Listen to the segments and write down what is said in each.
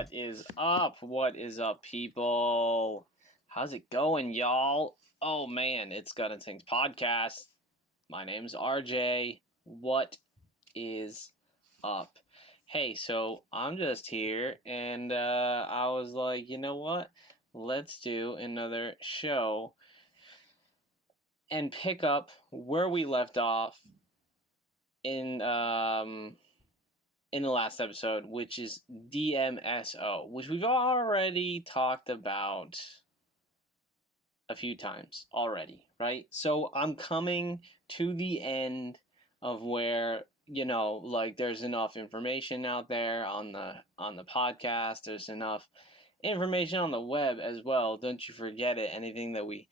What is up? What is up, people? How's it going, y'all? Oh man, it's Gun and Things Podcast. My name's RJ. What is up? Hey, so I'm just here, and I was like, you know what? Let's do another show and pick up where we left off in the last episode, which is DMSO, which we've already talked about a few times already, right? So I'm coming to the end of where, there's enough information out there on the podcast. There's enough information on the web as well. Don't you forget it. Anything that we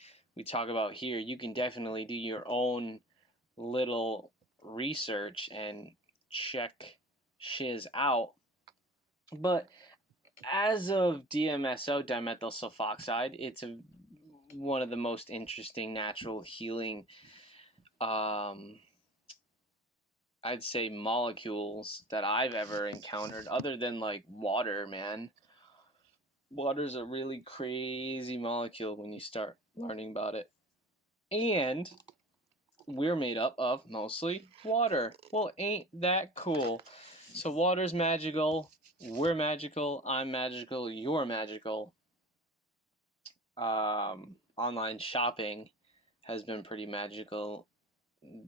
talk about here, you can definitely do your own little research and check shiz out. But as of DMSO, dimethyl sulfoxide, it's one of the most interesting natural healing I'd say molecules that I've ever encountered, other than like water, man. Water's a really crazy molecule when you start learning about it. And we're made up of mostly water. Well, ain't that cool? So water's magical. We're magical. I'm magical. You're magical. Online shopping has been pretty magical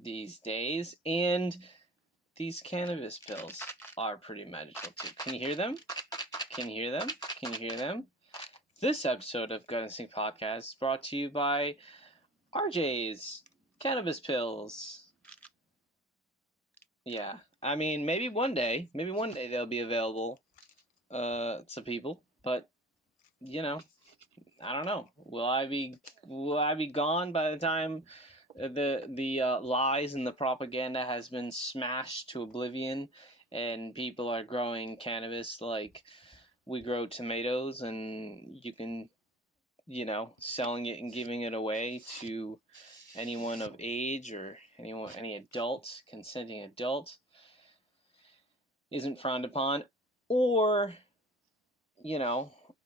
these days. And these cannabis pills are pretty magical too. Can you hear them? Can you hear them? Can you hear them? This episode of Gun and Sink Podcast is brought to you by RJ's Cannabis Pills. Yeah, I mean, maybe one day they'll be available to people, but I don't know. Will I be gone by the time the lies and the propaganda has been smashed to oblivion, and people are growing cannabis like we grow tomatoes, and you can, selling it and giving it away to anyone of age or any adult, consenting adult, isn't frowned upon, or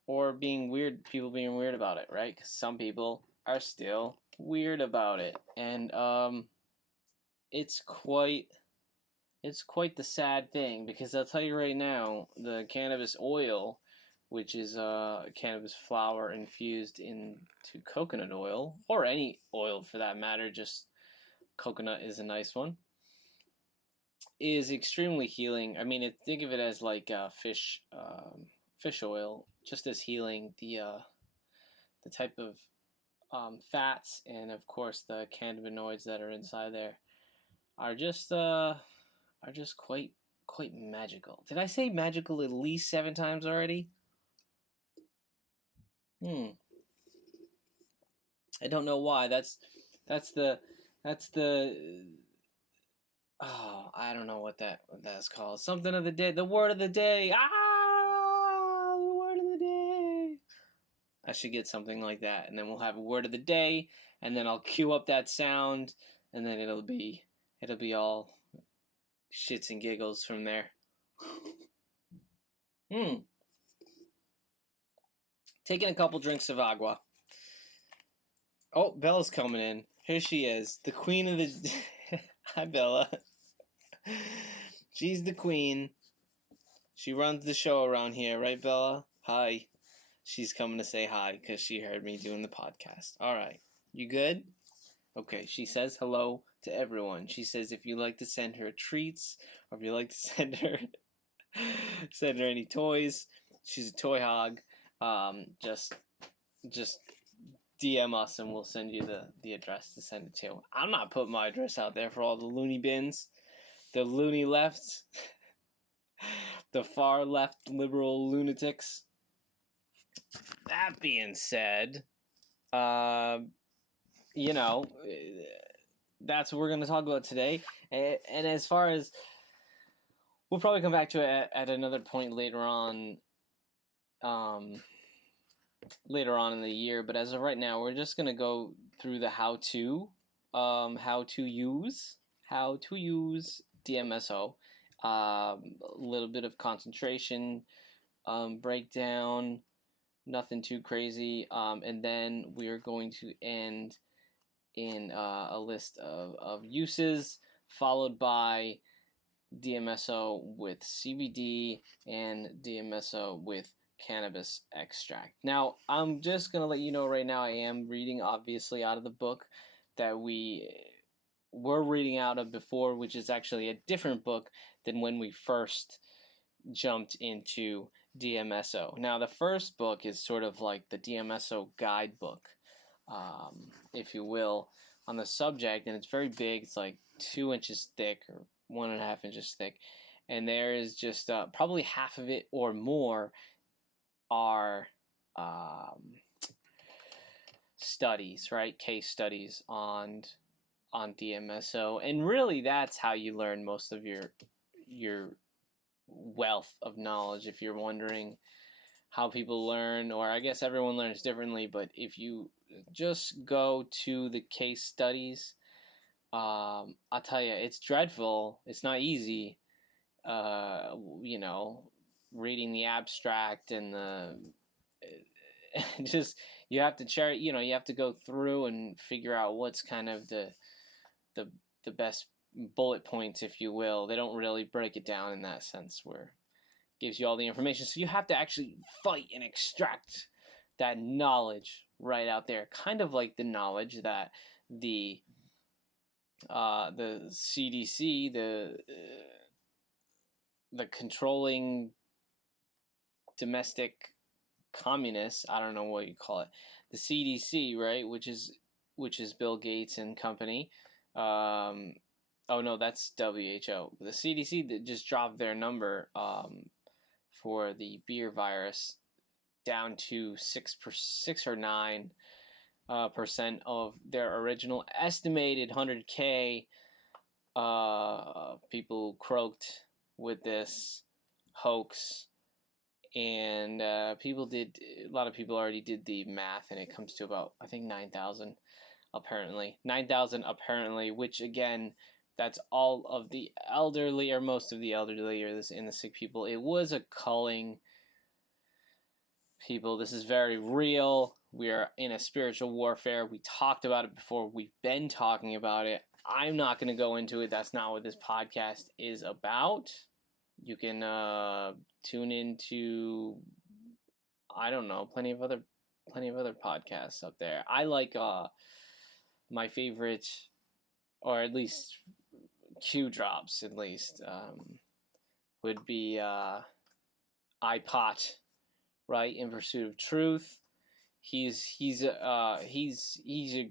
or being weird, people being weird about it, right? Because some people are still weird about it, and it's quite the sad thing, because I'll tell you right now, the cannabis oil, which is cannabis flower infused into coconut oil, or any oil for that matter, just coconut is a nice one, is extremely healing. I mean, think of it as like fish oil, just as healing. The type of fats and of course the cannabinoids that are inside there are just quite magical. Did I say magical at least 7 times already? I don't know why. That's the oh, I don't know what that's called. Something of the day. The word of the day. The word of the day. I should get something like that, and then we'll have a word of the day, and then I'll cue up that sound, and then it'll be all shits and giggles from there. Taking a couple drinks of agua. Oh, Bella's coming in. Here she is, the queen of the... Hi, Bella. She's the queen. She runs the show around here, right, Bella? Hi. She's coming to say hi because she heard me doing the podcast. All right. You good? Okay. She says hello to everyone. She says if you like to send her treats, or if you like to send her any toys, she's a toy hog. Just DM us and we'll send you the address to send it to. I'm not putting my address out there for all the loony bins, the loony left, the far left liberal lunatics. That being said, that's what we're going to talk about today. And as far as, we'll probably come back to it at another point later on in the year. But as of right now, we're just going to go through the how to use DMSO, a little bit of concentration, breakdown, nothing too crazy, and then we are going to end in a list of uses, followed by DMSO with CBD and DMSO with cannabis extract. Now, I'm just going to let you know right now, I am reading obviously out of the book that we were reading out of before, which is actually a different book than when we first jumped into DMSO. Now, the first book is sort of like the DMSO guidebook, if you will, on the subject, and it's very big. It's like 2 inches thick or 1.5 inches thick, and there is just probably half of it or more are studies, right? Case studies on DMSO, and really that's how you learn most of your wealth of knowledge. If you're wondering how people learn, or I guess everyone learns differently, but if you just go to the case studies, I'll tell you, it's dreadful. It's not easy. You know, reading the abstract and the just you have to cherry. You know, you have to go through and figure out what's kind of the best bullet points, if you will. They don't really break it down in that sense where it gives you all the information. So you have to actually fight and extract that knowledge right out there, kind of like the knowledge that the CDC, the controlling domestic communists, I don't know what you call it, the CDC, right, which is Bill Gates and company. Oh no, that's WHO. The CDC that just dropped their number for the beer virus down to 6 or 9% of their original estimated 100K people croaked with this hoax, and a lot of people already did the math, and it comes to about, I think, 9,000 apparently, which again, that's all of the elderly, or most of the elderly, or the sick people. It was a culling, people. This is very real. We are in a spiritual warfare. We talked about it before. We've been talking about it. I'm not going to go into it. That's not what this podcast is about. You can tune into, I don't know, plenty of other podcasts up there. I like my favorite, or at least Q drops, at least, would be iPot, right? In Pursuit of Truth. He's a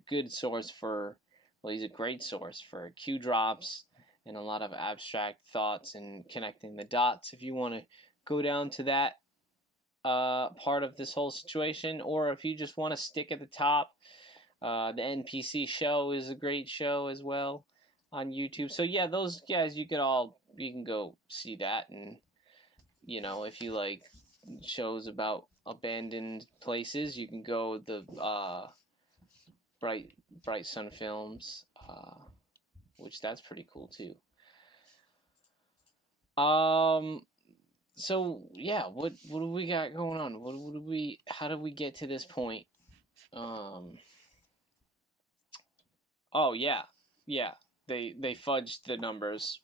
good source for, well, he's a great source for Q drops and a lot of abstract thoughts and connecting the dots. If you want to go down to that part of this whole situation, or if you just want to stick at the top, the NPC show is a great show as well on YouTube. So yeah, those guys, you can go see that. And you know, if you like shows about abandoned places, you can go the Bright Sun Films, which that's pretty cool too. So yeah, what do we got going on? How did we get to this point? Oh yeah, they fudged the numbers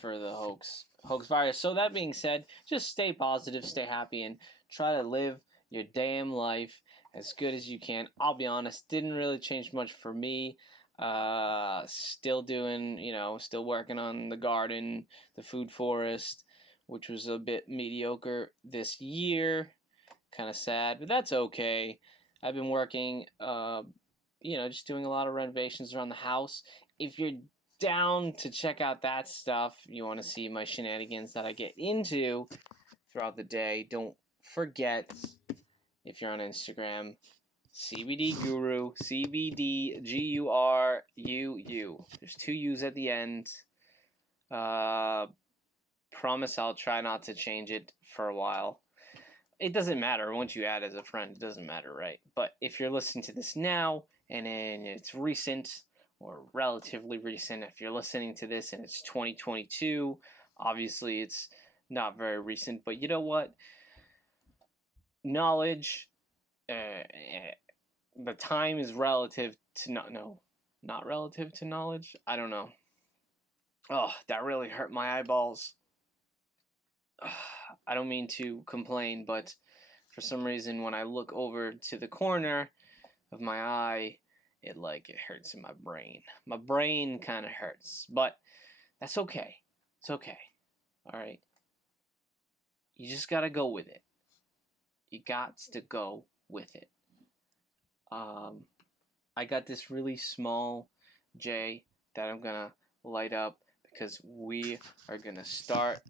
for the hoax virus. So that being said, just stay positive, stay happy, and try to live your damn life as good as you can. I'll be honest, didn't really change much for me. Still doing, still working on the garden, the food forest, which was a bit mediocre this year. Kind of sad, but that's okay. I've been working, just doing a lot of renovations around the house. If you're down to check out that stuff, you want to see my shenanigans that I get into throughout the day, don't forget, if you're on Instagram, CBD Guru, CBDGURUU. There's 2 U's at the end. Promise I'll try not to change it for a while. It doesn't matter once you add as a friend. It doesn't matter, right? But if you're listening to this now and it's recent or relatively recent, if you're listening to this and it's 2022, obviously it's not very recent. But you know what? knowledge, the time is relative to not relative to knowledge. I don't know. Oh, that really hurt my eyeballs. I don't mean to complain, but for some reason when I look over to the corner of my eye, it hurts in my brain. My brain kind of hurts, but that's okay. It's okay. All right. You just got to go with it. You got to go with it. I got this really small J that I'm going to light up because we are going to start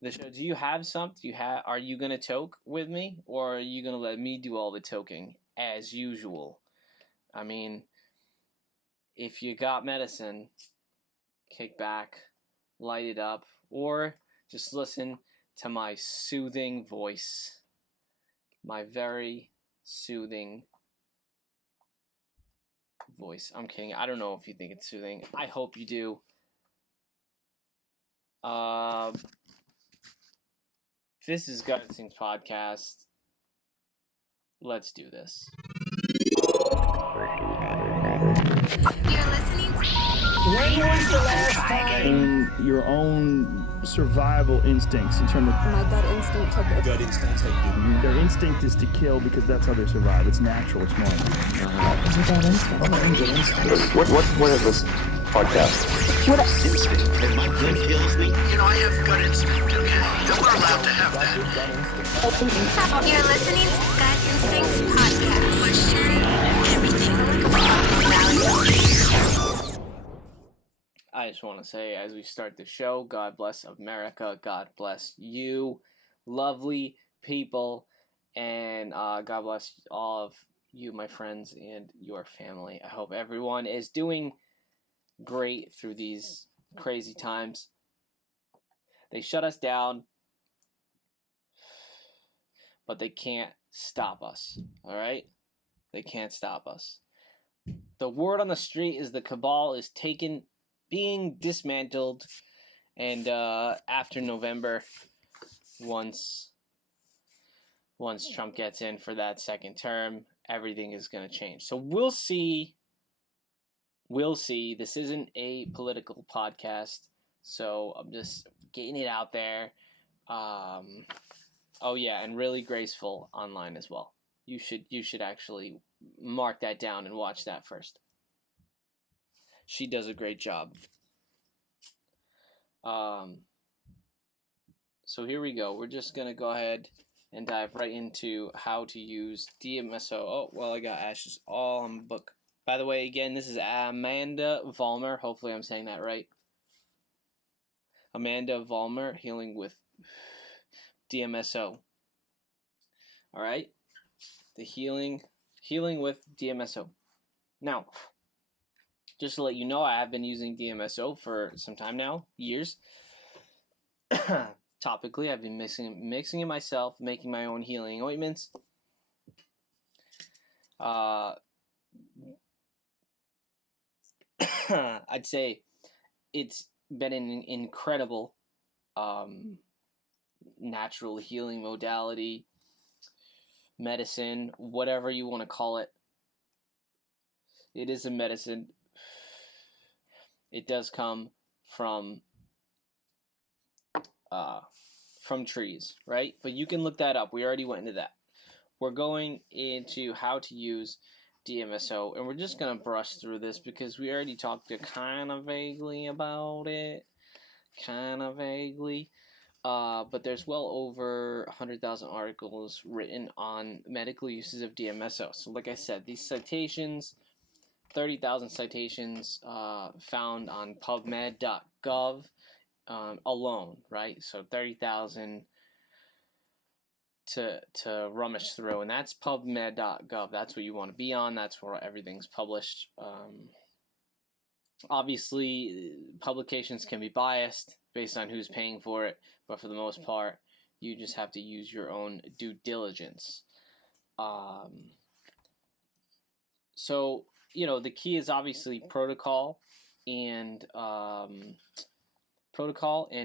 the show. Do you have something? Are you going to toke with me, or are you going to let me do all the toking as usual? I mean, if you got medicine, kick back, light it up, or just listen to my soothing voice. My very soothing voice. I'm kidding. I don't know if you think it's soothing. I hope you do. This is Gut Instincts Podcast. Let's do this. You're listening. When was the last time your own survival instincts in terms of My gut instinct took it. Gut instincts that you their instinct is to kill because that's how they survive. It's natural. It's normal. What is this podcast? My gut kills me. You know, I have gut instinct, okay? And we're allowed to have that. You're listening to Gut Instincts Podcast. Questioning everything. I just want to say, as we start the show, God bless America, God bless you, lovely people, and God bless all of you, my friends, and your family. I hope everyone is doing great through these crazy times. They shut us down, but they can't stop us, all right? They can't stop us. The word on the street is the cabal is being dismantled, and after November, once Trump gets in for that second term, everything is going to change. So we'll see. This isn't a political podcast, so I'm just getting it out there. Oh yeah, and really graceful online as well. You should actually mark that down and watch that first. She does a great job. So here we go. We're just going to go ahead and dive right into how to use DMSO. Oh, well, I got ashes all on the book. By the way, again, this is Amanda Vollmer. Hopefully I'm saying that right. Amanda Vollmer, healing with DMSO. All right? The healing with DMSO. Now, just to let you know, I have been using DMSO for some time now, years. Topically, I've been mixing it myself, making my own healing ointments. I'd say it's been an incredible natural healing modality, medicine, whatever you want to call it. It is a medicine. It does come from trees, right? But you can look that up. We already went into that. We're going into how to use DMSO, and we're just going to brush through this because we already talked kind of vaguely about it. But there's well over 100,000 articles written on medical uses of DMSO. So like I said, these citations, 30,000 citations found on PubMed.gov alone, right? So 30,000 to rummage through, and that's PubMed.gov. That's what you want to be on. That's where everything's published. Obviously, publications can be biased based on who's paying for it, but for the most part, you just have to use your own due diligence. So, the key is obviously protocol and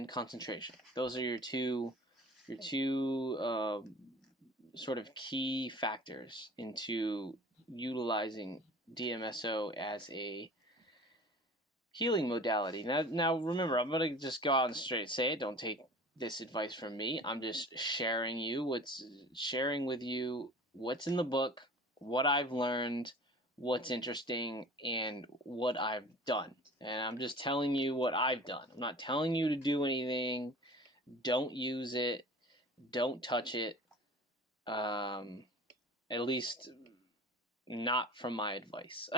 concentration. Those are your two your two sort of key factors into utilizing DMSO as a healing modality. Now remember, I'm gonna just go out and straight say it. Don't take this advice from me. I'm just sharing with you what's in the book, what I've learned, what's interesting, and what I've done. And I'm just telling you what I've done. I'm not telling you to do anything. Don't use it. Don't touch it. At least not from my advice.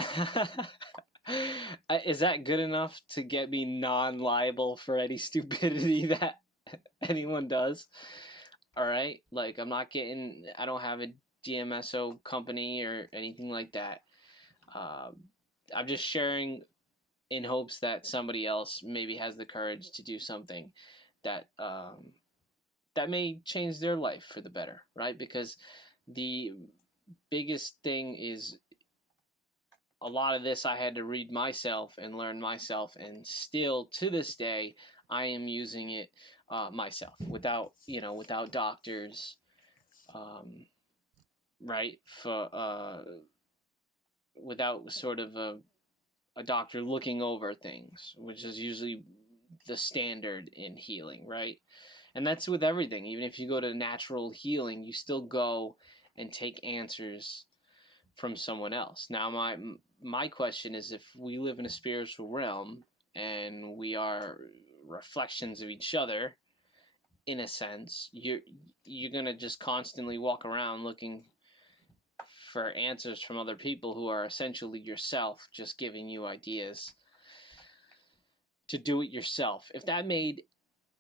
Is that good enough to get me non-liable for any stupidity that anyone does? All right, like I don't have a DMSO company or anything like that. I'm just sharing in hopes that somebody else maybe has the courage to do something that that may change their life for the better, right? Because the biggest thing is a lot of this I had to read myself and learn myself, and still to this day I am using it myself without doctors, right? Without sort of a doctor looking over things, which is usually the standard in healing, right? And that's with everything. Even if you go to natural healing, you still go and take answers from someone else. Now, my question is, if we live in a spiritual realm and we are reflections of each other, in a sense, you're gonna just constantly walk around looking for answers from other people who are essentially yourself, just giving you ideas to do it yourself. If that made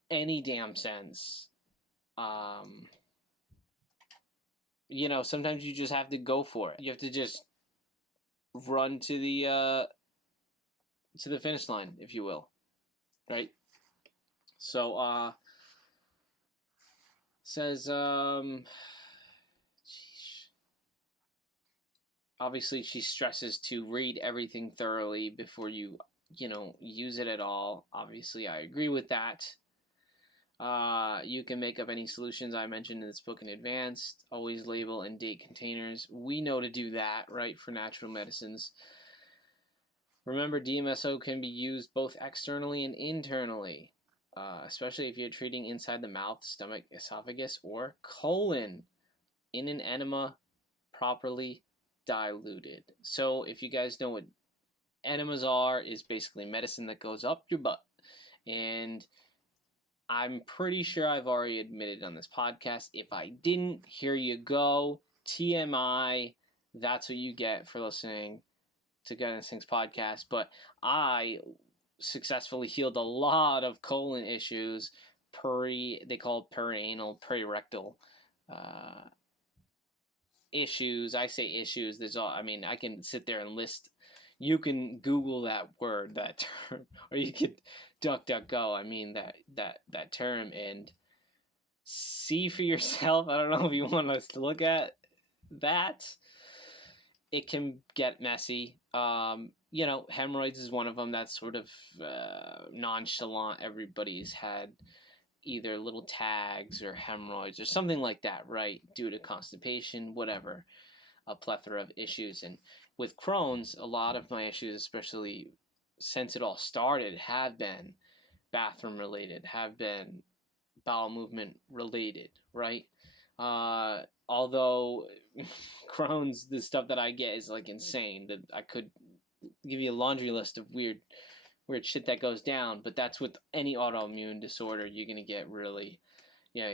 any damn sense, sometimes you just have to go for it. You have to just run to the finish line, if you will, right? So, says, obviously she stresses to read everything thoroughly before you use it at all. Obviously, I agree with that. You can make up any solutions I mentioned in this book in advance. Always label and date containers. We know to do that, right, for natural medicines. Remember, DMSO can be used both externally and internally, especially if you're treating inside the mouth, stomach, esophagus, or colon in an enema properly diluted. So if you guys know what enemas are, is basically medicine that goes up your butt. And I'm pretty sure I've already admitted on this podcast. If I didn't, here you go. TMI. That's what you get for listening to Gut Instincts podcast. But I successfully healed a lot of colon issues. They call it perianal, perirectal issues. I say issues. I can sit there and list. You can Google that word, that term, or you could DuckDuckGo. That term, and see for yourself. I don't know if you want us to look at that. It can get messy. Hemorrhoids is one of them. That's sort of nonchalant. Everybody's had either little tags or hemorrhoids or something like that, right? Due to constipation, whatever, a plethora of issues. And with Crohn's, a lot of my issues, especially since it all started, have been bathroom related, have been bowel movement related, right? Although Crohn's, the stuff that I get is like insane. That I could give you a laundry list of weird shit that goes down, but that's with any autoimmune disorder. You're gonna get really,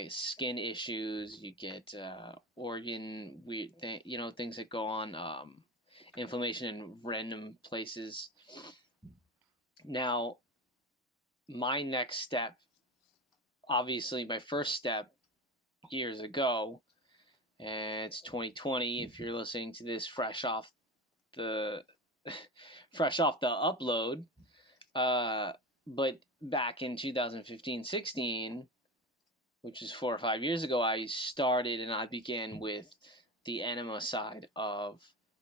skin issues. You get organ weird things that go on, inflammation in random places. Now, my next step, obviously, my first step years ago, and it's 2020. If you're listening to this fresh off the upload. But back in 2015-16, which is 4 or 5 years ago, I started and I began with the enema side of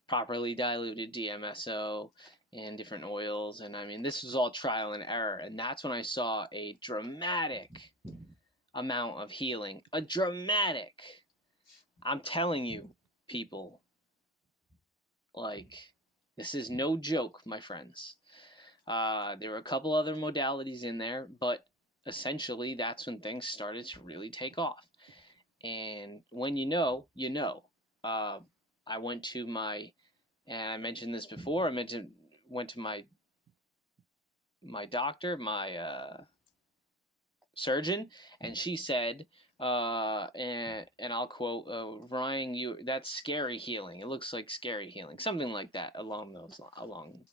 properly diluted DMSO and different oils. And this was all trial and error. And that's when I saw a dramatic amount of healing. A dramatic. I'm telling you, people. Like, this is no joke, my friends. There were a couple other modalities in there, but essentially that's when things started to really take off. And when you know, you know. I went to my, and I mentioned this before, went to my doctor, my surgeon, and she said, and I'll quote, Ryan, that's scary healing. It looks like scary healing, something like that along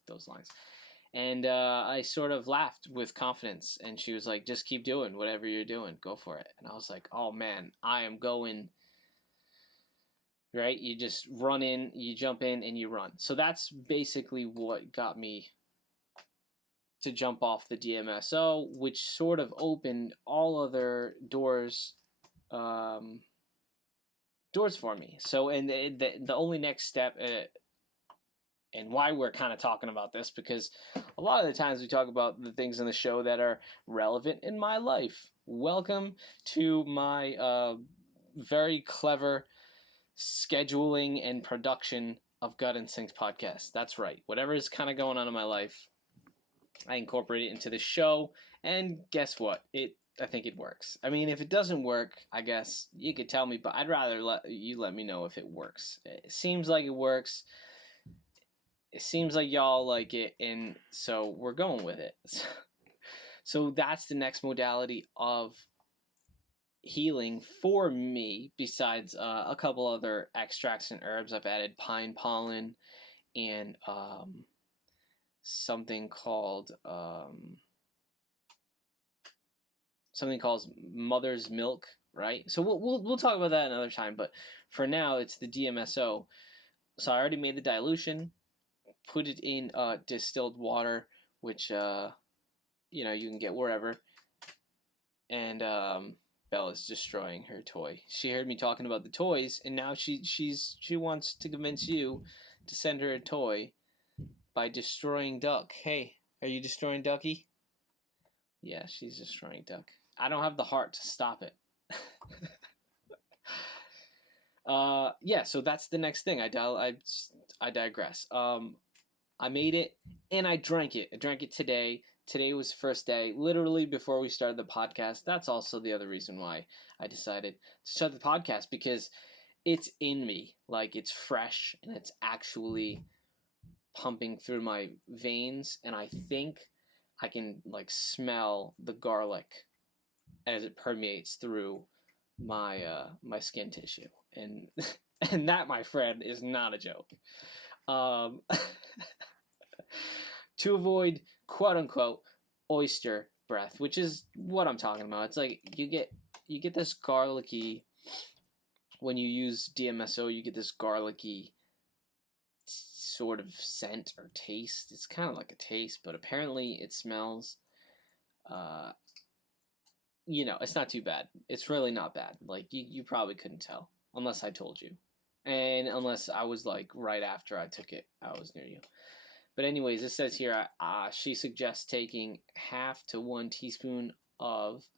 those lines. And I sort of laughed with confidence, and she was like, just keep doing whatever you're doing, go for it. And I was like, oh man, I am going. Right, you just run in, you jump in, and you run. So that's basically what got me to jump off the DMSO, which sort of opened all other doors for me. So, and the only next step, and why we're kind of talking about this, because a lot of the times we talk about the things in the show that are relevant in my life. Welcome to my very clever scheduling and production of Gut Instincts podcast. That's right. Whatever is kind of going on in my life, I incorporate it into the show, and guess what? I think it works. I mean, if it doesn't work, I guess you could tell me, but I'd rather let me know if it works. It seems like it works. It seems like y'all like it, and so we're going with it. So that's the next modality of healing for me, besides a couple other extracts and herbs. I've added pine pollen and something called mother's milk, right? So we'll talk about that another time, but for now it's the DMSO. So I already made the dilution, put it in distilled water, which you can get wherever, and Bella's destroying her toy. She heard me talking about the toys, and now she wants to convince you to send her a toy by destroying Duck. Hey, are you destroying Ducky? Yeah, she's destroying Duck. I don't have the heart to stop it. Yeah, so that's the next thing. I digress. I made it, and I drank it. I drank it today. Today was the first day, literally before we started the podcast. That's also the other reason why I decided to start the podcast, because it's in me. Like, it's fresh, and it's actually pumping through my veins, and I think I can, like, smell the garlic as it permeates through my my skin tissue. And and that, my friend, is not a joke. To avoid quote-unquote oyster breath, which is what I'm talking about. It's like you get this garlicky, when you use DMSO, you get this garlicky sort of scent or taste. It's kind of like a taste, but apparently it smells, it's not too bad. It's really not bad. Like, you probably couldn't tell unless I told you, and unless I was like right after I took it, I was near you. But anyways, it says here, she suggests taking 1/2 to 1 teaspoon of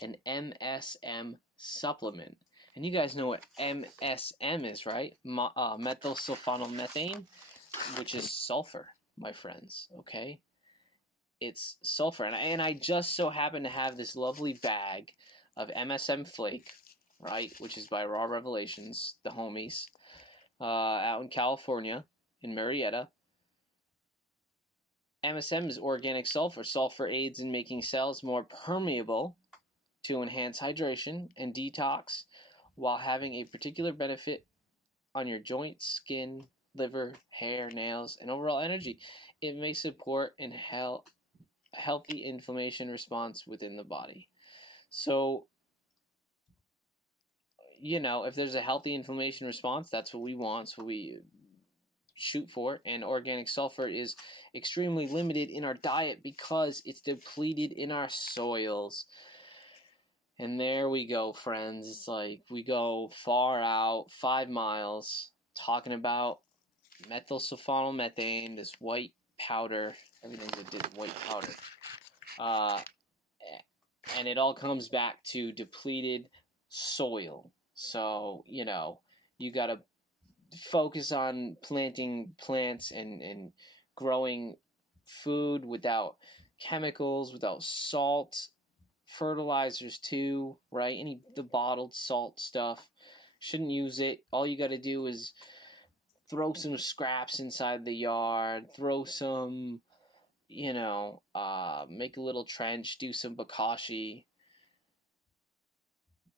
an MSM supplement. And you guys know what MSM is, right? Methylsulfonylmethane, which is sulfur, my friends, okay? It's sulfur. And I just so happen to have this lovely bag of MSM Flake, right, which is by Raw Revelations, the homies, out in California, in Marietta. MSM is organic sulfur. Sulfur aids in making cells more permeable to enhance hydration and detox, while having a particular benefit on your joints, skin, liver, hair, nails, and overall energy. It may support a healthy inflammation response within the body. So, if there's a healthy inflammation response, that's what we want. It's what we shoot for. And organic sulfur is extremely limited in our diet because it's depleted in our soils. And there we go, friends. It's like we go far out, 5 miles, talking about methylsulfonylmethane, this white powder. Everything's a white powder. And it all comes back to depleted soil. So, you got to focus on planting plants and growing food without chemicals, without salt, fertilizers too, right? The bottled salt stuff, shouldn't use it. All you got to do is throw some scraps inside the yard, throw some, make a little trench, do some bokashi.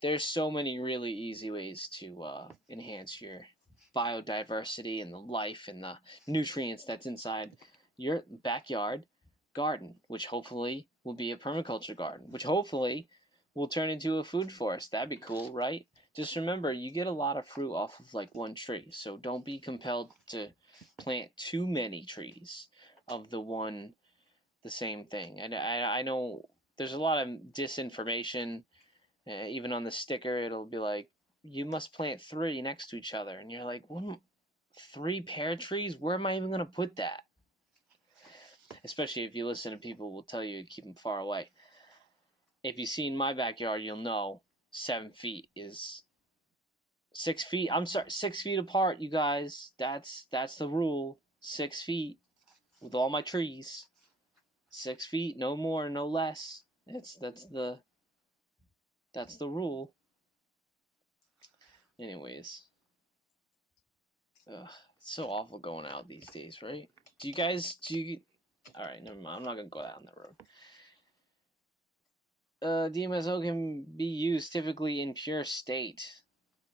There's so many really easy ways to enhance your biodiversity and the life and the nutrients that's inside your backyard garden, which hopefully will be a permaculture garden, which hopefully will turn into a food forest. That'd be cool, right? Just remember, you get a lot of fruit off of like one tree, so don't be compelled to plant too many trees of the same thing. And I know there's a lot of disinformation. Even on the sticker, it'll be like, you must plant 3 next to each other. And you're like, 3 pear trees? Where am I even going to put that? Especially if you listen to people who will tell you to keep them far away. If you see in my backyard, you'll know 7 feet is 6 feet. I'm sorry, 6 feet apart, you guys. That's the rule. 6 feet with all my trees. 6 feet, no more, no less. That's the rule. Anyways. It's so awful going out these days, right? Alright, never mind. I'm not going to go down that road. DMSO can be used typically in pure state.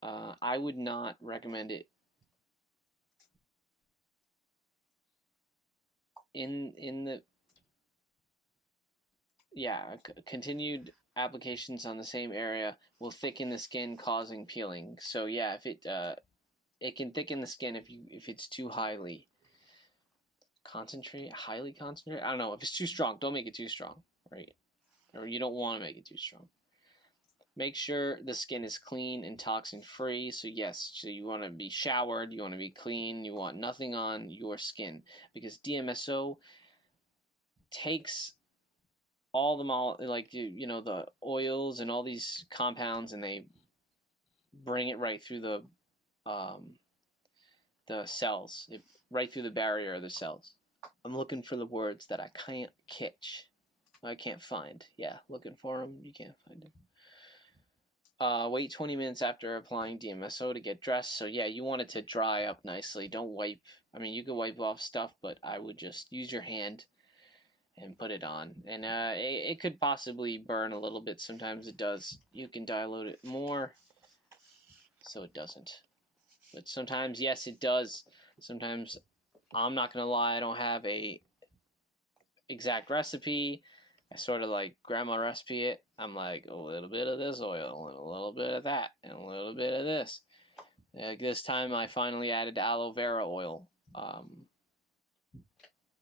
I would not recommend it continued applications on the same area will thicken the skin, causing peeling. So yeah, if it can thicken the skin if it's too highly concentrated. I don't know, if it's too strong, don't make it too strong, right? Or you don't want to make it too strong. Make sure the skin is clean and toxin free. So yes, so you want to be showered, you want to be clean, you want nothing on your skin, because DMSO takes all the oils and all these compounds, and they bring it right through the cells, right through the barrier of the cells. I'm looking for the words that I can't catch. I can't find. Yeah, looking for them. You can't find them. Wait 20 minutes after applying DMSO to get dressed. So yeah, you want it to dry up nicely. Don't wipe. I mean, you could wipe off stuff, but I would just use your hand and put it on. And it could possibly burn a little bit. Sometimes it does. You can dilute it more so it doesn't. But sometimes, yes, it does. Sometimes, I'm not going to lie, I don't have a exact recipe. I sort of like grandma recipe it. I'm like, a little bit of this oil and a little bit of that and a little bit of this. Like this time I finally added aloe vera oil,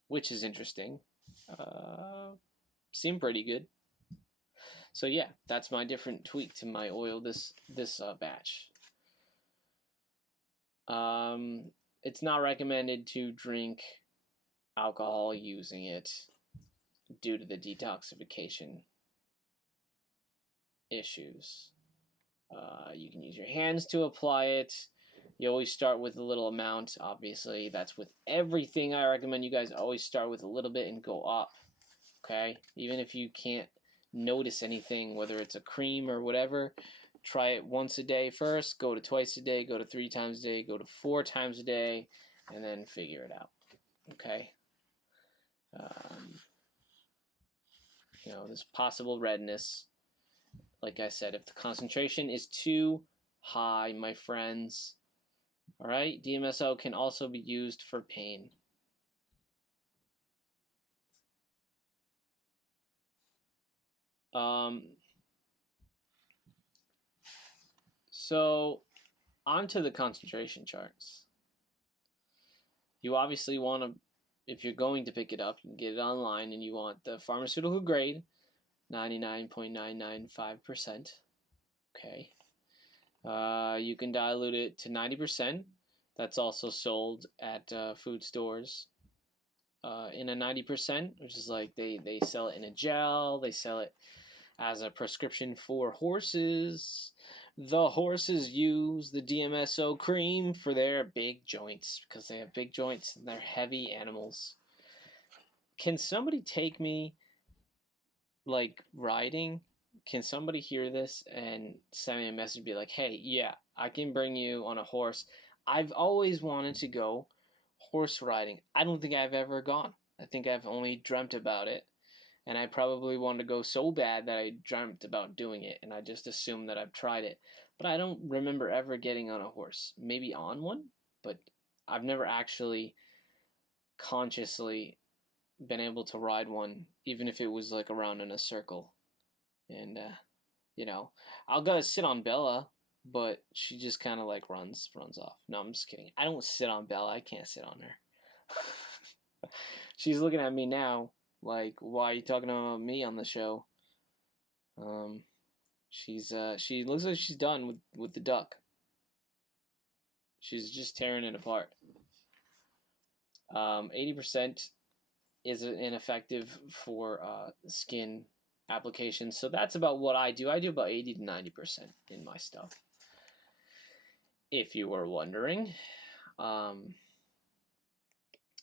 which is interesting. Seemed pretty good. So yeah, that's my different tweak to my oil this batch. It's not recommended to drink alcohol using it due to the detoxification issues. You can use your hands to apply it. You always start with a little amount. Obviously, that's with everything. I recommend you guys always start with a little bit and go up. Okay? Even if you can't notice anything, whether it's a cream or whatever, try it once a day first, go to twice a day, go to 3 times a day, go to 4 times a day, and then figure it out. Okay? There's possible redness. Like I said, if the concentration is too high, my friends, alright, DMSO can also be used for pain. So, onto the concentration charts. You obviously want to, if you're going to pick it up, you can get it online, and you want the pharmaceutical grade, 99.995%. Okay. You can dilute it to 90%. That's also sold at food stores in a 90%, which is like they sell it in a gel, they sell it as a prescription for horses. The horses use the DMSO cream for their big joints because they have big joints and they're heavy animals. Can somebody take me, like, riding? Can somebody hear this and send me a message, be like, hey, yeah, I can bring you on a horse. I've always wanted to go horse riding. I don't think I've ever gone. I think I've only dreamt about it. And I probably wanted to go so bad that I dreamt about doing it, and I just assumed that I've tried it. But I don't remember ever getting on a horse. Maybe on one, but I've never actually consciously been able to ride one, even if it was like around in a circle. And, I'll go sit on Bella, but she just kind of like runs off. No, I'm just kidding. I don't sit on Bella. I can't sit on her. She's looking at me now. Like, why are you talking about me on the show? She looks like she's done with the duck. She's just tearing it apart. 80% is ineffective for skin applications, so that's about what I do. I do about 80 to 90% in my stuff. If you were wondering,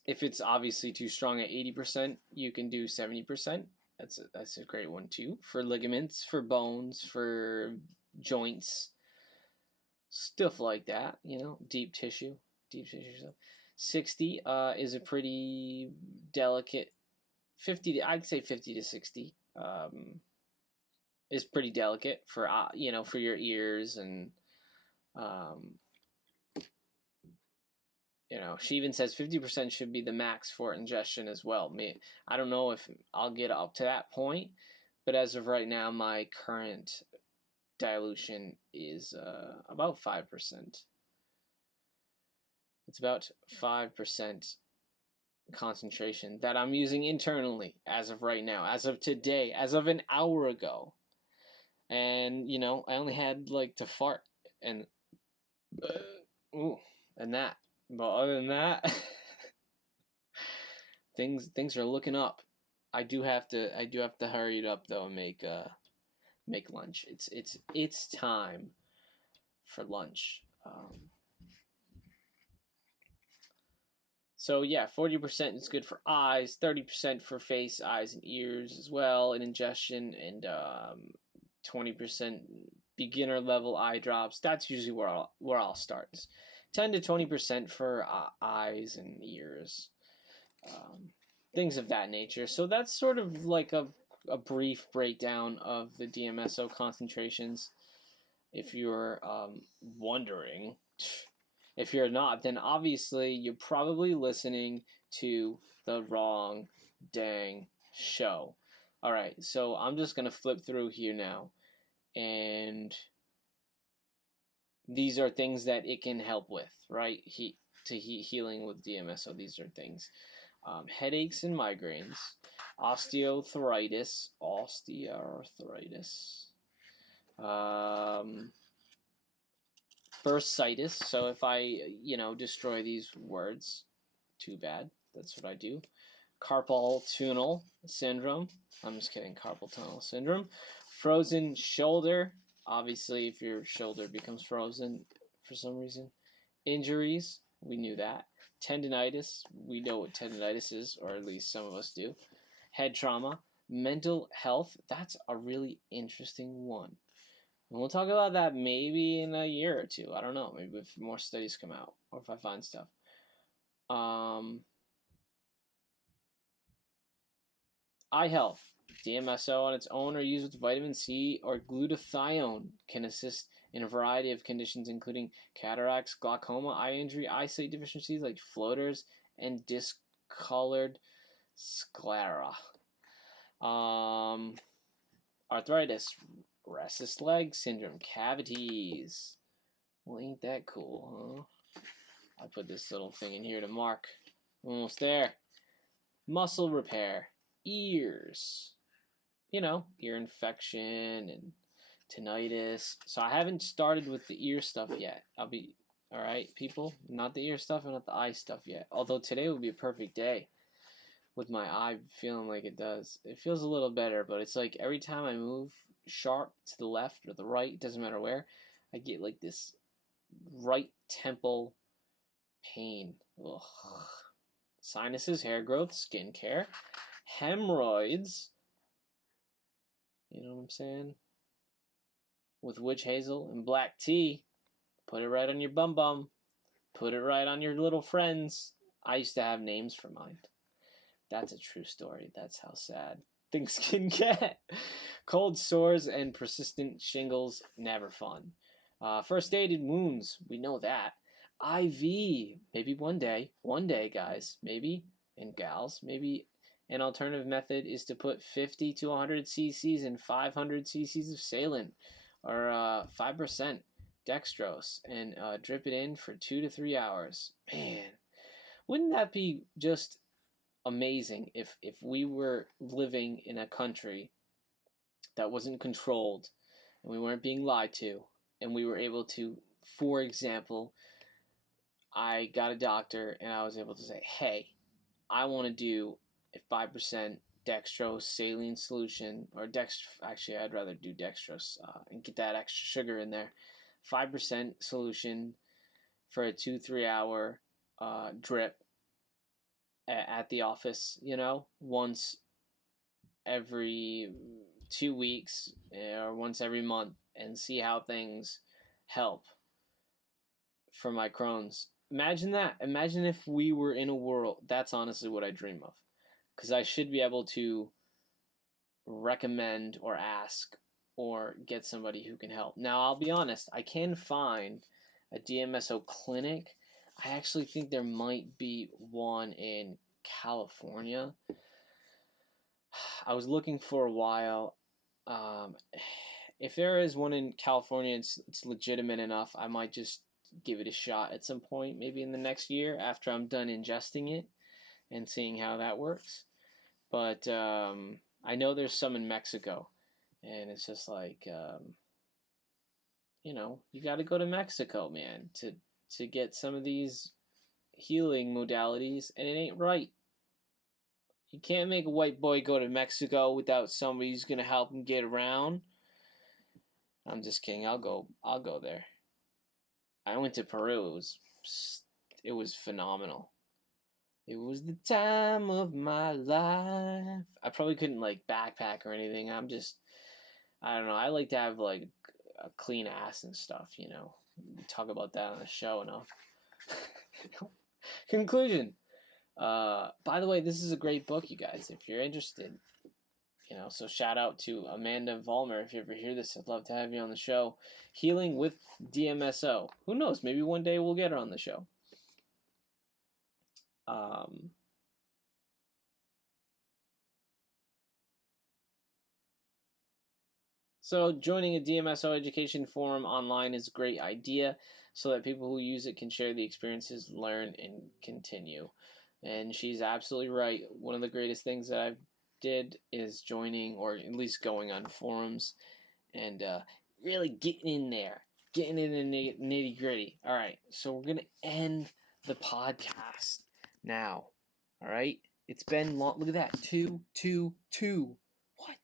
if it's obviously too strong at 80%, you can do 70%. That's a great one too. For ligaments, for bones, for joints, stuff like that, deep tissue stuff. 60 is a pretty delicate, I'd say 50 to 60 is pretty delicate for, for your ears and, she even says 50% should be the max for ingestion as well. I don't know if I'll get up to that point, but as of right now, my current dilution is about 5%. It's about 5% concentration that I'm using internally as of right now, as of today, as of an hour ago. And, I only had like to fart and that. But other than that, things are looking up. I do have to hurry it up though and make lunch. It's time for lunch. So yeah, 40% is good for eyes, 30% for face, eyes, and ears as well in ingestion, and 20% beginner level eye drops. That's usually where I'll start. 10 to 20% for eyes and ears, things of that nature. So that's sort of like a brief breakdown of the DMSO concentrations. If you're wondering, if you're not, then obviously you're probably listening to the wrong dang show. All right, so I'm just gonna flip through here now, and these are things that it can help with, right? Healing with DMSO. These are things: headaches and migraines, osteoarthritis, bursitis. So if I, destroy these words, too bad. That's what I do. Carpal tunnel syndrome. I'm just kidding. Carpal tunnel syndrome. Frozen shoulder. Obviously, if your shoulder becomes frozen for some reason. Injuries. We knew that. Tendinitis. We know what tendinitis is, or at least some of us do. Head trauma. Mental health. That's a really interesting one. And we'll talk about that maybe in a year or two. I don't know. Maybe if more studies come out or if I find stuff. Eye health. DMSO on its own or used with vitamin C or glutathione can assist in a variety of conditions including cataracts, glaucoma, eye injury, eyesight deficiencies like floaters, and discolored sclera. Arthritis, restless leg syndrome, cavities. Well, ain't that cool, huh? I put this little thing in here to mark. Almost there. Muscle repair, ears. Ear infection and tinnitus. So I haven't started with the ear stuff yet. I'll be, alright, people? Not the ear stuff and not the eye stuff yet. Although today would be a perfect day with my eye feeling like it does. It feels a little better, but it's like every time I move sharp to the left or the right, it doesn't matter where. I get like this right temple pain. Ugh. Sinuses, hair growth, skin care, hemorrhoids. You know what I'm saying? With witch hazel and black tea. Put it right on your bum bum. Put it right on your little friends. I used to have names for mine. That's a true story. That's how sad things can get. Cold sores and persistent shingles, never fun. First aided wounds, we know that. IV, maybe one day, guys, maybe, and gals, maybe an alternative method is to put 50 to 100 cc's and 500 cc's of saline, or 5% dextrose, and drip it in for 2 to 3 hours. Man, wouldn't that be just amazing if we were living in a country that wasn't controlled and we weren't being lied to, and we were able to, for example, I got a doctor and I was able to say, hey, I want to do a 5% dextrose saline solution, or actually I'd rather do dextrose and get that extra sugar in there. 5% solution for a 2-3 hour drip at the office, once every 2 weeks or once every month, and see how things help for my Crohn's. Imagine that. Imagine if we were in a world. That's honestly what I dream of, because I should be able to recommend or ask or get somebody who can help. Now, I'll be honest, I can find a DMSO clinic. I actually think there might be one in California. I was looking for a while. If there is one in California, it's legitimate enough, I might just give it a shot at some point, maybe in the next year after I'm done ingesting it and seeing how that works. But I know there's some in Mexico, and it's just like, you got to go to Mexico, man, to get some of these healing modalities, and it ain't right. You can't make a white boy go to Mexico without somebody who's gonna help him get around. I'm just kidding. I'll go there. I went to Peru. It was phenomenal. It was the time of my life. I probably couldn't backpack or anything. I don't know. I like to have a clean ass and stuff. We talk about that on the show enough. Conclusion. By the way, this is a great book, you guys, if you're interested. So shout out to Amanda Vollmer. If you ever hear this, I'd love to have you on the show. Healing with DMSO. Who knows? Maybe one day we'll get her on the show. So joining a DMSO education forum online is a great idea, so that people who use it can share the experiences, learn, and continue. And she's absolutely right. One of the greatest things that I've did is joining, or at least going on forums, and really getting in there, getting in the nitty gritty. All right, so we're gonna end the podcast now. All right, it's been long. Look at that, 2. What?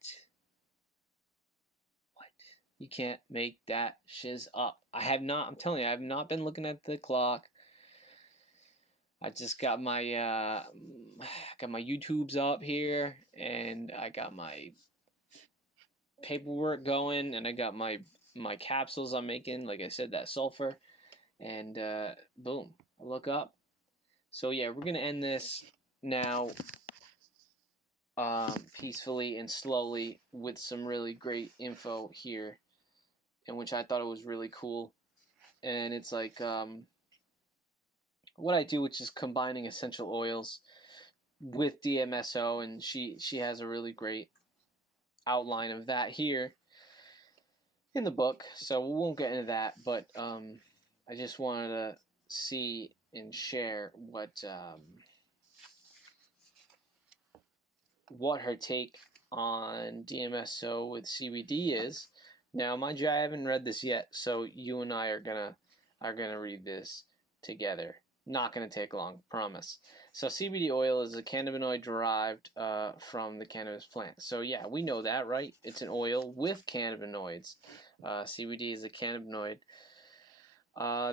You can't make that shiz up. I'm telling you, I have not been looking at the clock. I just got my YouTubes up here, and I got my paperwork going, and I got my capsules I'm making, like I said, that sulfur, and boom, I look up. So yeah, we're gonna end this now, peacefully and slowly, with some really great info here, in which I thought it was really cool, and it's what I do, which is combining essential oils with DMSO, and she has a really great outline of that here in the book, so we won't get into that, but I just wanted to see and share what her take on DMSO with CBD is. Now, mind you, I haven't read this yet, so you and I are gonna read this together. Not gonna take long, promise. So CBD oil is a cannabinoid derived from the cannabis plant. So yeah, we know that, right? It's an oil with cannabinoids. CBD is a cannabinoid.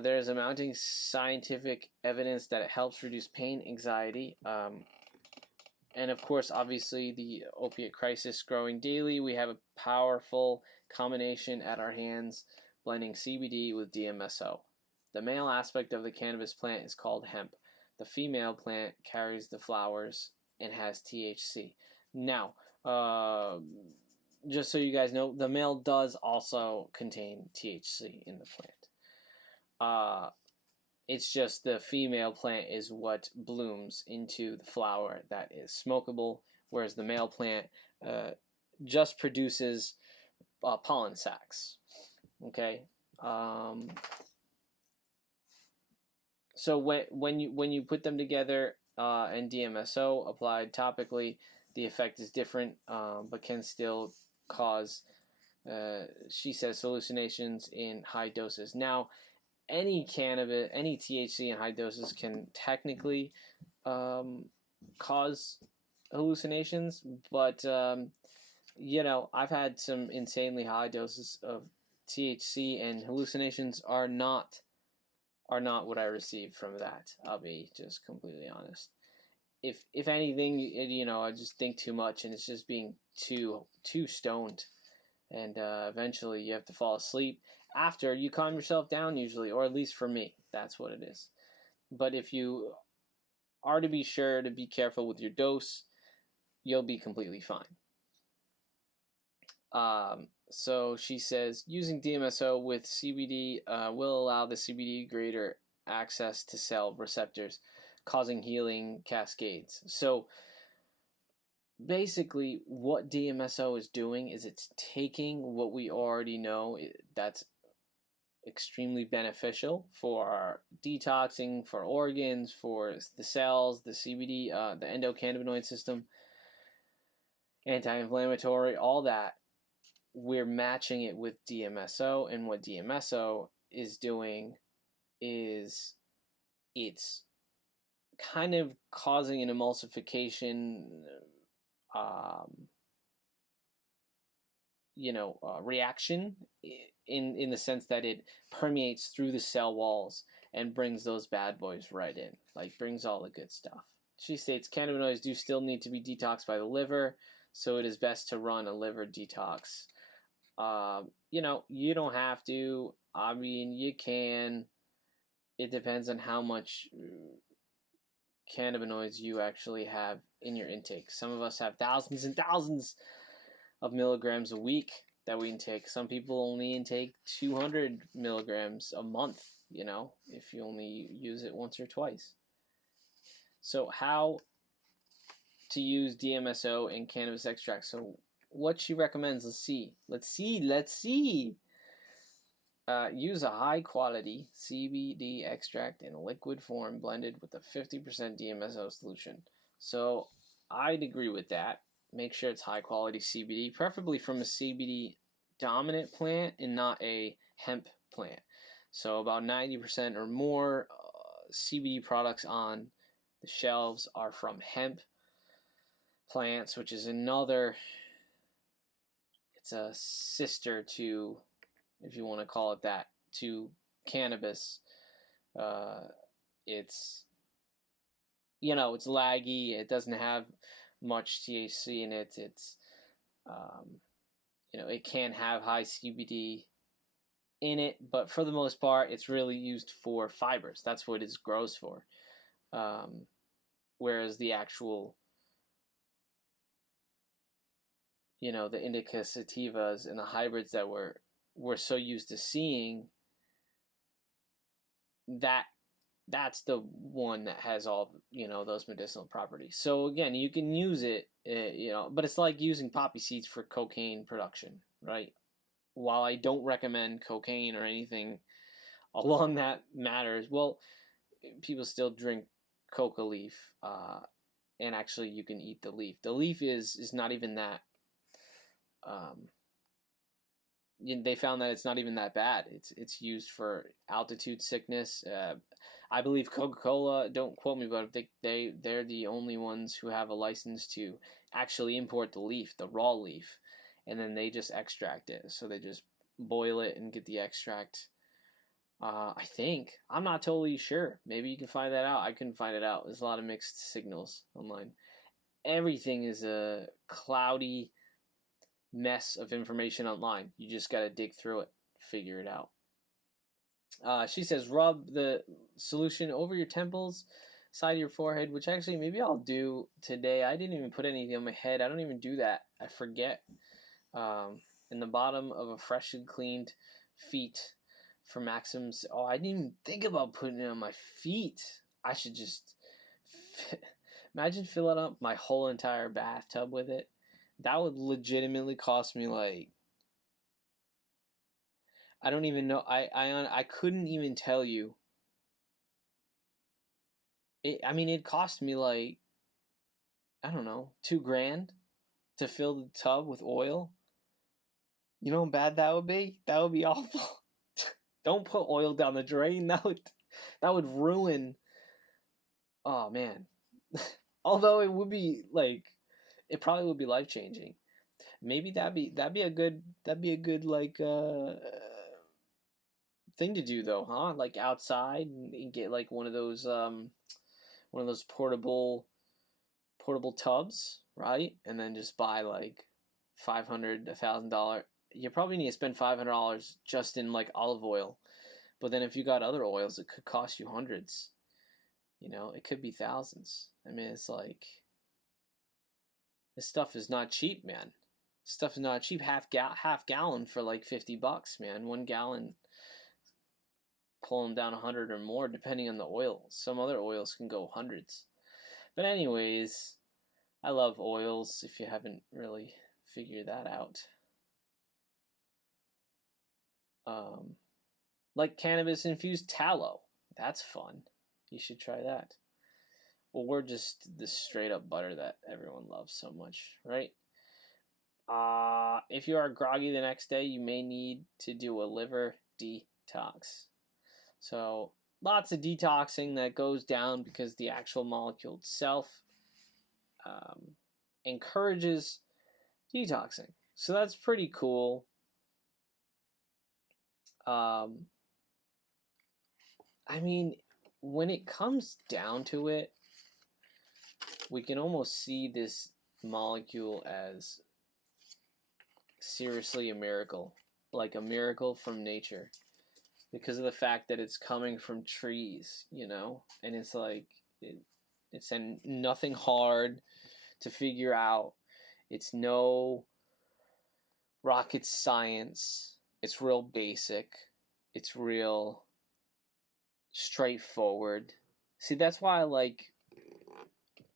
There's a mounting scientific evidence that it helps reduce pain, anxiety, and of course, obviously, the opiate crisis growing daily. We have a powerful combination at our hands, blending CBD with DMSO. The male aspect of the cannabis plant is called hemp. The female plant carries the flowers and has THC. Now, just so you guys know, the male does also contain THC in the plant. It's just the female plant is what blooms into the flower that is smokable, whereas the male plant just produces pollen sacs. Okay. So when you put them together and DMSO applied topically, the effect is different, but can still cause, she says, hallucinations in high doses. Now, any cannabis, any THC in high doses can technically cause hallucinations, but I've had some insanely high doses of THC, and hallucinations are not what I received from that. I'll be just completely honest. If anything, I just think too much, and it's just being too stoned, and eventually you have to fall asleep after you calm yourself down, usually, or at least for me, that's what it is. But if you are to be sure to be careful with your dose, you'll be completely fine. So she says, using DMSO with CBD will allow the CBD greater access to cell receptors, causing healing cascades. So basically, what DMSO is doing is it's taking what we already know that's extremely beneficial for our detoxing, for organs, for the cells, the CBD, the endocannabinoid system, anti-inflammatory, all that. We're matching it with DMSO, and what DMSO is doing is it's kind of causing an emulsification, reaction in the sense that it permeates through the cell walls and brings those bad boys right in, like brings all the good stuff. She states cannabinoids do still need to be detoxed by the liver, so it is best to run a liver detox. You don't have to. I mean, you can. It depends on how much cannabinoids you actually have in your intake. Some of us have thousands and thousands of milligrams a week that we intake. Some people only intake 200 milligrams a month, if you only use it once or twice. So how to use DMSO in cannabis extract. So what she recommends, let's see. Use a high quality CBD extract in liquid form blended with a 50% DMSO solution. So I'd agree with that. Make sure it's high quality CBD, preferably from a CBD dominant plant and not a hemp plant. So about 90% or more CBD products on the shelves are from hemp plants, which is it's a sister to, if you want to call it that, to cannabis. It's laggy. It doesn't have much THC in it. It's it can have high CBD in it, but for the most part, it's really used for fibers. That's what it grows for. Whereas the actual, the indica sativas and the hybrids that we're so used to seeing, that's the one that has all those medicinal properties. So again, you can use it, but it's like using poppy seeds for cocaine production, right? While I don't recommend cocaine or anything along that matters, well, people still drink coca leaf, and actually you can eat the leaf. The leaf is not even that. They found that it's not even that bad. It's used for altitude sickness. I believe Coca-Cola, don't quote me, but they're the only ones who have a license to actually import the leaf, the raw leaf, and then they just extract it. So they just boil it and get the extract. I think. I'm not totally sure. Maybe you can find that out. I couldn't find it out. There's a lot of mixed signals online. Everything is a cloudy mess of information online. You just got to dig through it, figure it out. She says, rub the solution over your temples, side of your forehead, which actually maybe I'll do today. I didn't even put anything on my head. I don't even do that. I forget. In the bottom of a freshly cleaned feet for Maxim's. Oh, I didn't even think about putting it on my feet. I should just imagine filling up my whole entire bathtub with it. That would legitimately cost me like, I don't even know. I couldn't even tell you. It cost me like, I don't know, $2,000 to fill the tub with oil. You know how bad that would be? That would be awful. Don't put oil down the drain. That would ruin. Oh man. Although it would be like, it probably would be life changing. Maybe that'd be a good like thing to do though, huh? Like outside and get like one of those portable tubs, right? And then just buy like $500, $1,000. You probably need to spend $500 just in like olive oil, but then if you got other oils, it could cost you hundreds. You know, it could be thousands. I mean, it's like, this stuff is not cheap, man. Stuff is not cheap. Half gallon for like $50, man. 1 gallon, pulling down 100 or more, depending on the oil. Some other oils can go hundreds. But anyways, I love oils. If you haven't really figured that out, like cannabis infused tallow. That's fun. You should try that. Well, we're just the straight up butter that everyone loves so much, right? If you are groggy the next day, you may need to do a liver detox. So lots of detoxing that goes down because the actual molecule itself encourages detoxing. So that's pretty cool. I mean, when it comes down to it, we can almost see this molecule as seriously a miracle, like a miracle from nature, because of the fact that it's coming from trees, you know, and it's like it's nothing hard to figure out. It's no rocket science. It's real basic. It's real straightforward. See, that's why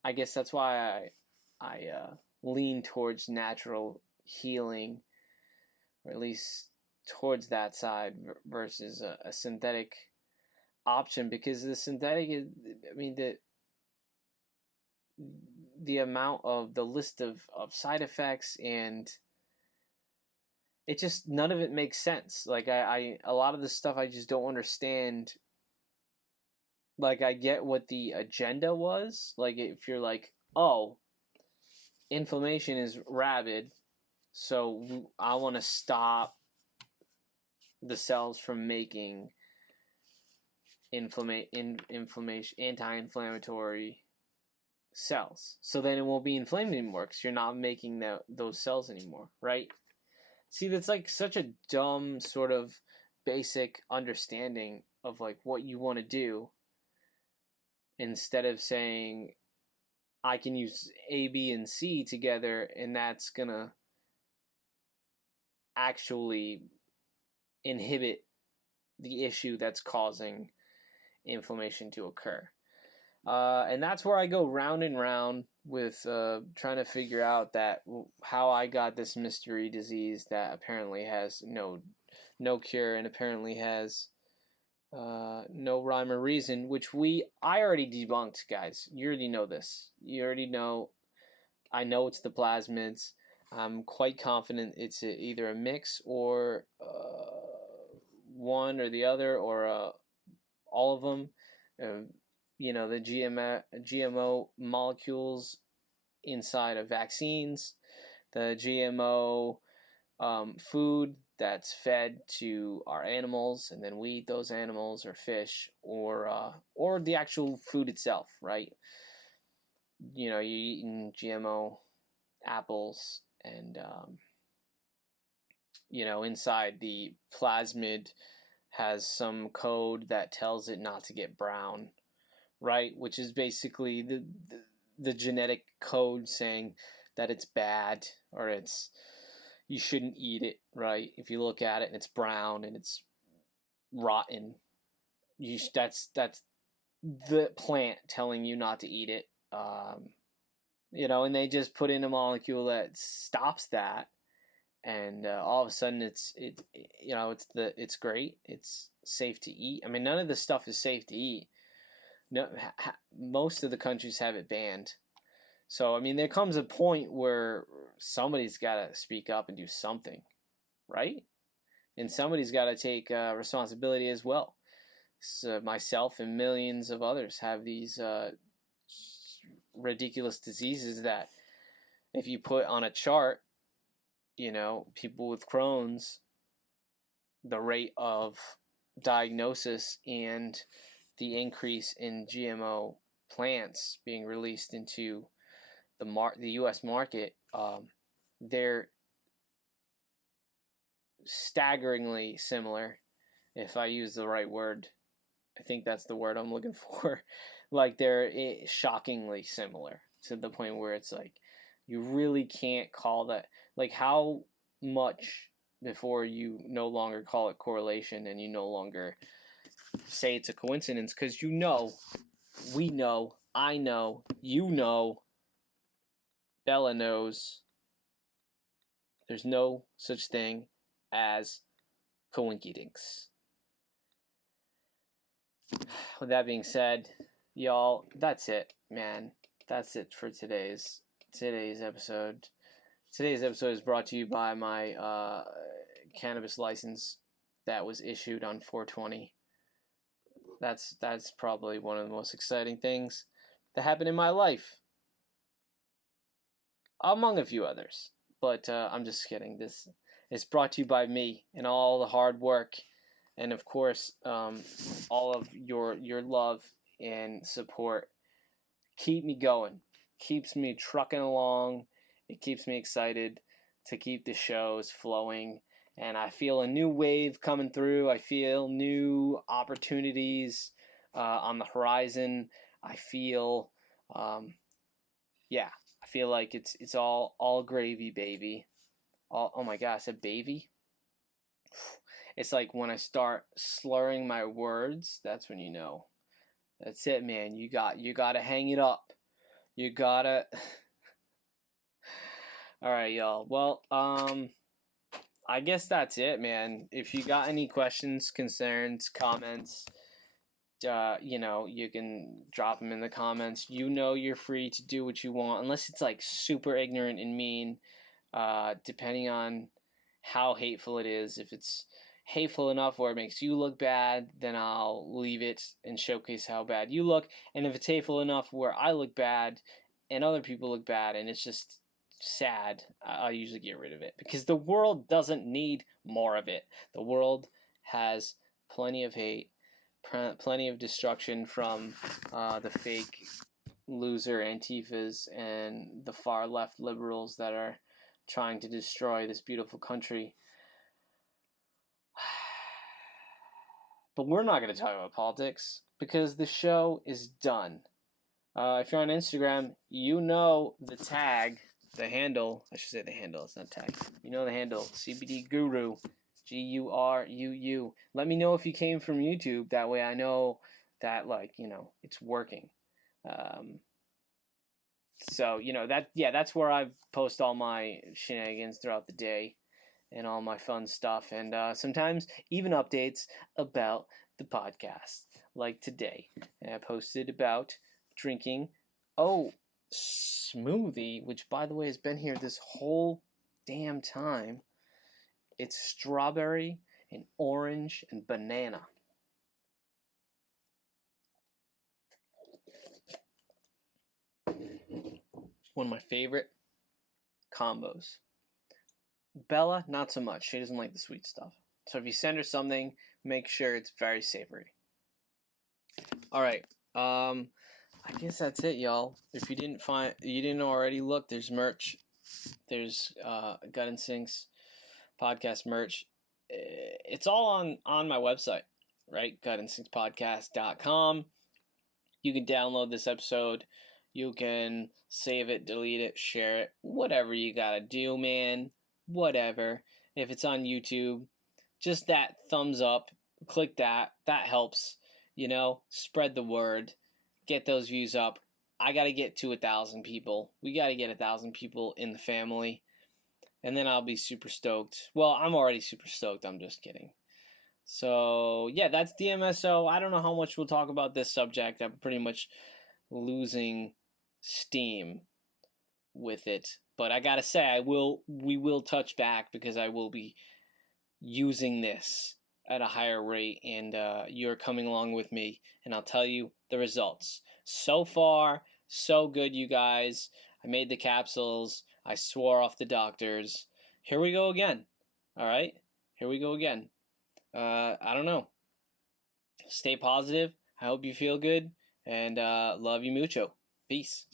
I guess that's why I lean towards natural healing, or at least towards that side versus a synthetic option, because the synthetic is, I mean, the amount of the list of side effects, and it just, none of it makes sense. Like a lot of the stuff I just don't understand. Like, I get what the agenda was. Like, if you're like, oh, inflammation is rabid, so I want to stop the cells from making inflammation, anti-inflammatory cells. So then it won't be inflamed anymore because you're not making those cells anymore, right? See, that's like such a dumb sort of basic understanding of like what you want to do, instead of saying I can use A, B, and C together and that's gonna actually inhibit the issue that's causing inflammation to occur. And that's where I go round and round with trying to figure out how I got this mystery disease that apparently has no cure and apparently has no rhyme or reason, which I already debunked, guys. You already know this. You already know. I know it's the plasmids. I'm quite confident it's either a mix or one or the other, or all of them. the GMO molecules inside of vaccines, the GMO food that's fed to our animals, and then we eat those animals or fish, or the actual food itself, right? You're eating GMO apples, and inside the plasmid has some code that tells it not to get brown, right? Which is basically the genetic code saying that it's bad, or you shouldn't eat it, right? If you look at it and it's brown and it's rotten, that's the plant telling you not to eat it. And they just put in a molecule that stops that, and all of a sudden it's great. It's safe to eat. I mean, none of this stuff is safe to eat. No, most of the countries have it banned. So I mean, there comes a point where somebody's got to speak up and do something, right? And somebody's got to take responsibility as well. So myself and millions of others have these ridiculous diseases that, if you put on a chart, people with Crohn's, the rate of diagnosis and the increase in GMO plants being released into the U.S. market, they're staggeringly similar. If I use the right word, I think that's the word I'm looking for. Like, they're shockingly similar, to the point where it's like, you really can't call that. Like, how much before you no longer call it correlation and you no longer say it's a coincidence? Because we know, I know, Bella knows, there's no such thing as coinkydinks. With that being said, y'all, that's it, man. That's it for today's episode. Today's episode is brought to you by my cannabis license that was issued on 4/20. That's probably one of the most exciting things that happened in my life, among a few others. But I'm just kidding. This is brought to you by me and all the hard work, and of course, all of your love and support keep me going, keeps me trucking along. It keeps me excited to keep the shows flowing, and I feel a new wave coming through. I feel new opportunities on the horizon. I feel, I feel like it's all gravy, baby. Oh my God, I said baby. It's like when I start slurring my words, that's when you know. That's it, man. You gotta hang it up. You gotta. All right, y'all. Well, I guess that's it, man. If you got any questions, concerns, comments, you can drop them in the comments. You're free to do what you want, unless it's like super ignorant and mean. Depending on how hateful it is. If it's hateful enough where it makes you look bad, then I'll leave it and showcase how bad you look. And if it's hateful enough where I look bad and other people look bad and it's just sad, I'll usually get rid of it, because the world doesn't need more of it. The world has plenty of hate, plenty of destruction from the fake loser Antifas and the far left liberals that are trying to destroy this beautiful country. But we're not going to talk about politics, because the show is done. If you're on Instagram, the tag, the handle. I should say the handle, it's not tag. The handle, CBD Guru, GURUU. Let me know if you came from YouTube. That way I know that, it's working. So, that's where I post all my shenanigans throughout the day and all my fun stuff. And sometimes even updates about the podcast. Like today, and I posted about drinking smoothie, which, by the way, has been here this whole damn time. It's strawberry and orange and banana. One of my favorite combos. Bella, not so much. She doesn't like the sweet stuff. So if you send her something, make sure it's very savory. All right. I guess that's it, y'all. If you didn't already look, there's merch. There's Gut Instincts podcast merch. It's all on my website, right? GutInstinctspodcast.com. You can download this episode. You can save it, delete it, share it, whatever you gotta do, man. Whatever. If it's on YouTube, just that thumbs up, click that. That helps. Spread the word. Get those views up. I gotta get to 1,000 people. We gotta get 1,000 people in the family. And then I'll be super stoked. Well, I'm already super stoked. I'm just kidding. So, yeah, that's DMSO. I don't know how much we'll talk about this subject. I'm pretty much losing steam with it. But I gotta say, we will touch back because I will be using this at a higher rate, and you're coming along with me, and I'll tell you the results. So far, so good, you guys. I made the capsules. I swore off the doctors. Here we go again. All right? Here we go again. I don't know. Stay positive. I hope you feel good, and love you mucho. Peace.